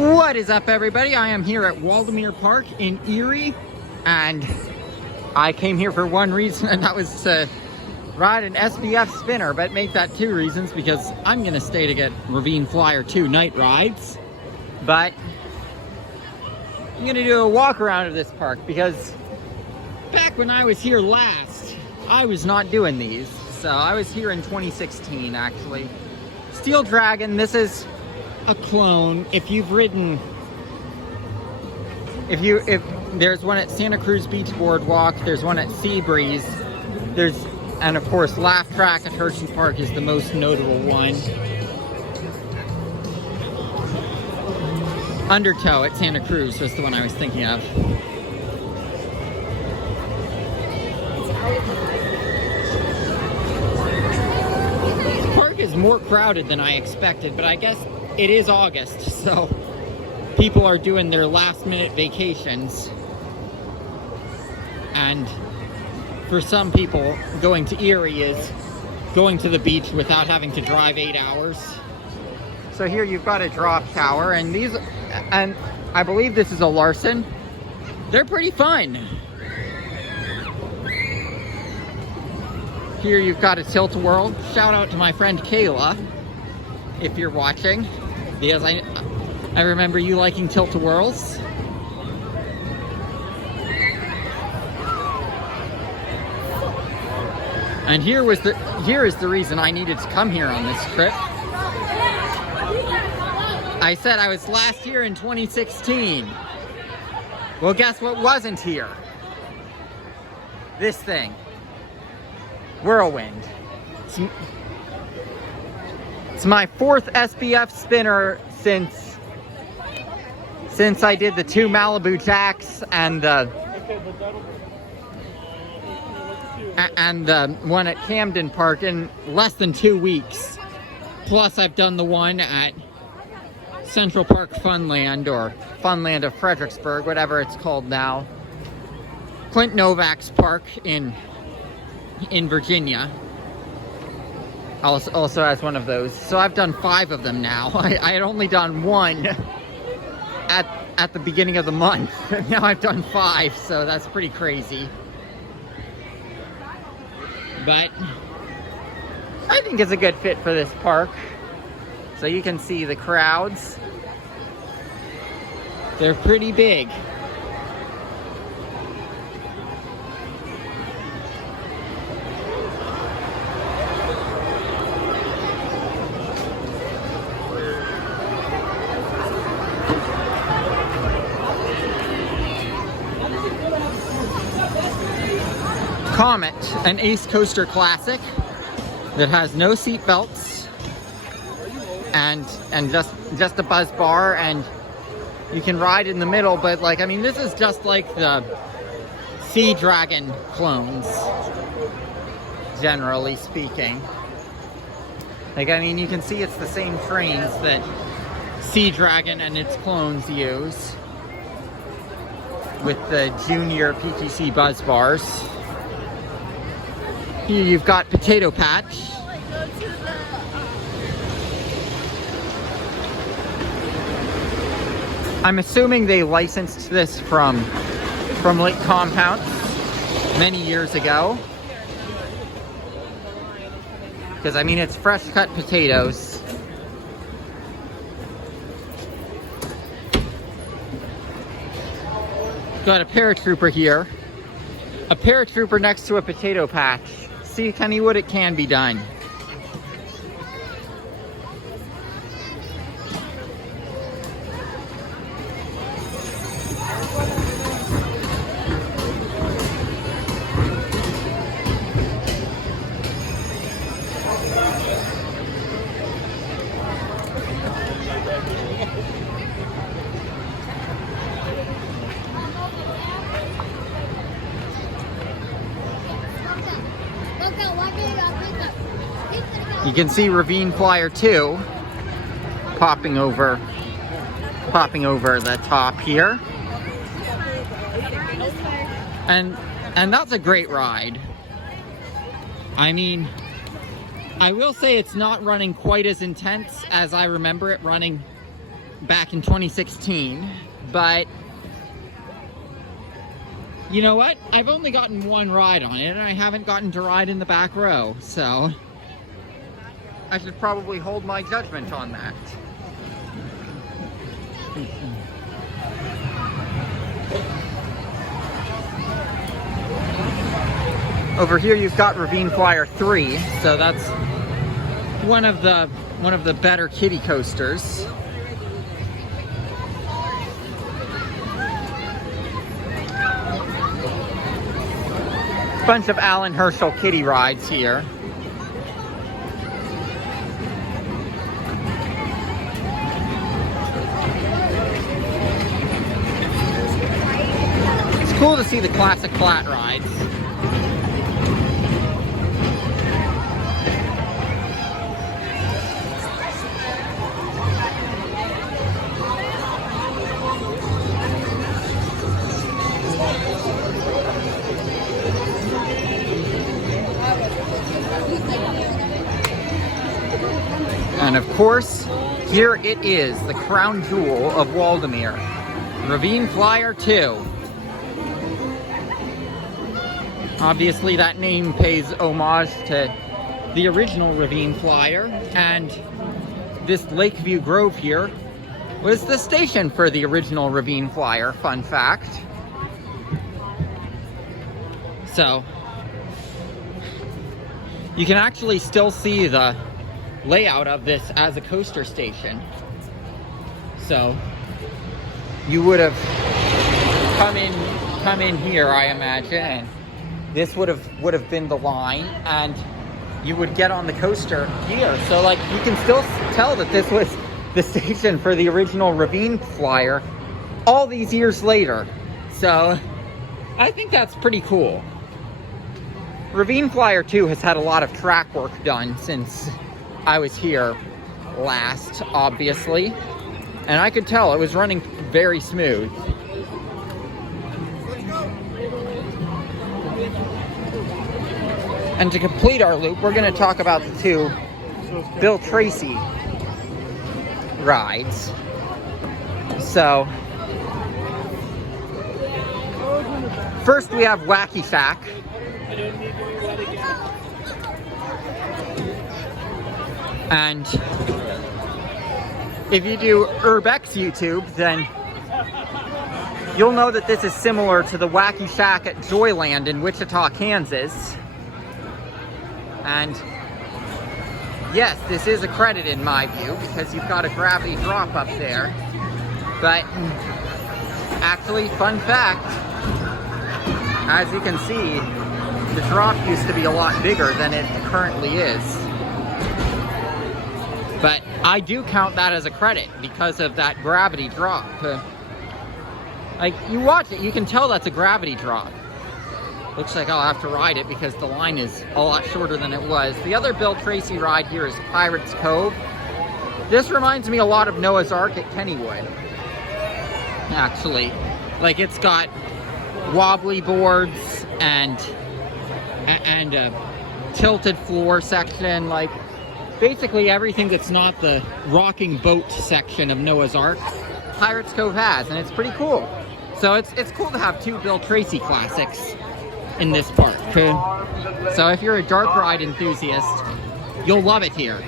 What is up, everybody? I am here at Waldameer Park in Erie, and I came here for one reason, and that was to ride an SBF spinner, but make that two reasons because I'm gonna stay to get Ravine Flyer 2 night rides. But I'm gonna do a walk around of this park because back when I was here last, I was not doing these. So I was here in 2016, actually. Steel Dragon, this is a clone. If you've ridden, if there's one at Santa Cruz Beach Boardwalk, there's one at Seabreeze, and of course Laugh Track at Hershey Park is the most notable one. Undertow at Santa Cruz was the one I was thinking of. The park is more crowded than I expected, but I guess it is August, so people are doing their last-minute vacations. And for some people, going to Erie is going to the beach without having to drive 8 hours. So here you've got a drop tower, and I believe this is a Larson. They're pretty fun. Here you've got a tilt-a-whirl. Shout out to my friend Kayla, if you're watching, because I remember you liking tilt-a-whirls. And here is the reason I needed to come here on this trip. I said I was last here in 2016. Well, guess what wasn't here? This thing. Whirlwind. It's my fourth SBF spinner since I did the 2 Malibu Jacks and the one at Camden Park in less than 2 weeks. Plus I've done the one at Central Park Funland, or Funland of Fredericksburg, whatever it's called now. Clint Novak's park in Virginia also has one of those. So I've done 5 of them now. I had only done one at the beginning of the month. Now I've done 5, so that's pretty crazy. But I think it's a good fit for this park. So you can see the crowds. They're pretty big. Comet, an Ace Coaster Classic that has no seat belts and just a buzz bar, and you can ride in the middle, but like, I mean, this is just like the Sea Dragon clones, generally speaking. Like, I mean, you can see it's the same trains that Sea Dragon and its clones use with the junior PTC buzz bars. Here you've got Potato Patch. I'm assuming they licensed this from Lake Compounce many years ago. Because, I mean, it's fresh cut potatoes. Got a paratrooper here. A paratrooper next to a potato patch. See, Kennywood, it can be done. You can see Ravine Flyer 2 popping over the top here. And that's a great ride. I mean, I will say it's not running quite as intense as I remember it running back in 2016, but you know what? I've only gotten one ride on it, and I haven't gotten to ride in the back row, so I should probably hold my judgment on that. Over here you've got Ravine Flyer 3, so that's one of the better kiddie coasters. Bunch of Alan Herschel kiddie rides here. It's cool to see the classic flat rides. And of course, here it is, the crown jewel of Waldameer, Ravine Flyer 2. Obviously that name pays homage to the original Ravine Flyer, and this Lakeview Grove here was the station for the original Ravine Flyer, fun fact. So, you can actually still see the layout of this as a coaster station. So you would have come in here, I imagine, and this would have been the line, and you would get on the coaster here. So like you can still tell that this was the station for the original Ravine Flyer all these years later. So I think that's pretty cool. Ravine Flyer 2 has had a lot of track work done since I was here last, obviously, and I could tell it was running very smooth. And to complete our loop, we're going to talk about the two Bill Tracy rides. So, first we have Wacky Shack. And if you do Urbex YouTube, then you'll know that this is similar to the Wacky Shack at Joyland in Wichita, Kansas. And yes, this is a credit in my view, because you've got a gravity drop up there. But actually, fun fact, as you can see, the drop used to be a lot bigger than it currently is. But I do count that as a credit because of that gravity drop. Like, you watch it, you can tell that's a gravity drop. Looks like I'll have to ride it because the line is a lot shorter than it was. The other Bill Tracy ride here is Pirates Cove. This reminds me a lot of Noah's Ark at Kennywood, actually. Like, it's got wobbly boards and a tilted floor section, like basically everything that's not the rocking boat section of Noah's Ark, Pirates Cove has, and it's pretty cool. So it's cool to have two Bill Tracy classics in this park. So if you're a dark ride enthusiast, you'll love it here.